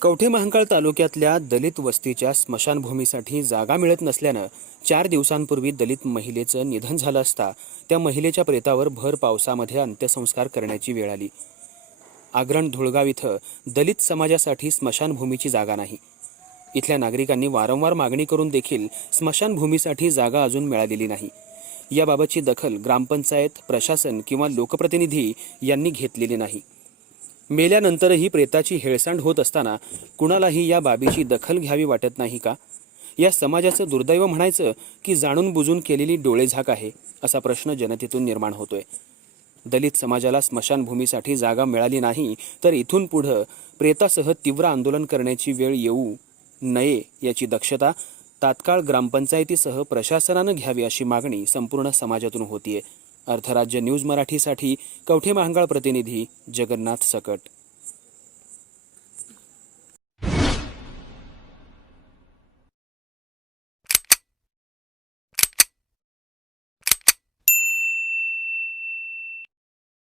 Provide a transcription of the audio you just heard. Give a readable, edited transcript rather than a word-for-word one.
कवठे-महांकाळ तालुक्यातल्या दलित वस्तीच्या स्मशानभूमीसाठी जागा मिळत नसल्यानं 4 दिवसांपूर्वी दलित महिलेचं निधन झालं असता त्या महिलेच्या प्रेतावर भर पावसामध्ये अंत्यसंस्कार करण्याची वेळ आली। आग्रण धुळगाव इथं दलित समाजासाठी स्मशानभूमीची जागा नाही। इथल्या नागरिकांनी वारंवार मागणी करून देखील स्मशानभूमीसाठी जागा अजून मिळालेली नाही। याबाबतची दखल ग्रामपंचायत, प्रशासन किंवा लोकप्रतिनिधी यांनी घेतलेली नाही। मेल्यानंतरही प्रेताची हेळसांड होत असताना कुणालाही या बाबीची दखल घ्यावी वाटत नाही का? या समाजाचं दुर्दैव म्हणायचं की जाणून बुजून केलेली डोळेझाक आहे, असा प्रश्न जनतेतून निर्माण होतोय। दलित समाजाला स्मशानभूमीसाठी जागा मिळाली नाही तर इथून पुढे प्रेतासह तीव्र आंदोलन करण्याची वेळ येऊ नये याची दक्षता तात्काळ ग्रामपंचायतीसह प्रशासनानं घ्यावी अशी मागणी संपूर्ण समाजातून होतीये। अर्थराज्य न्यूज मराठीसाठी कवठे-महांकाळ प्रतिनिधी जगन्नाथ सकट।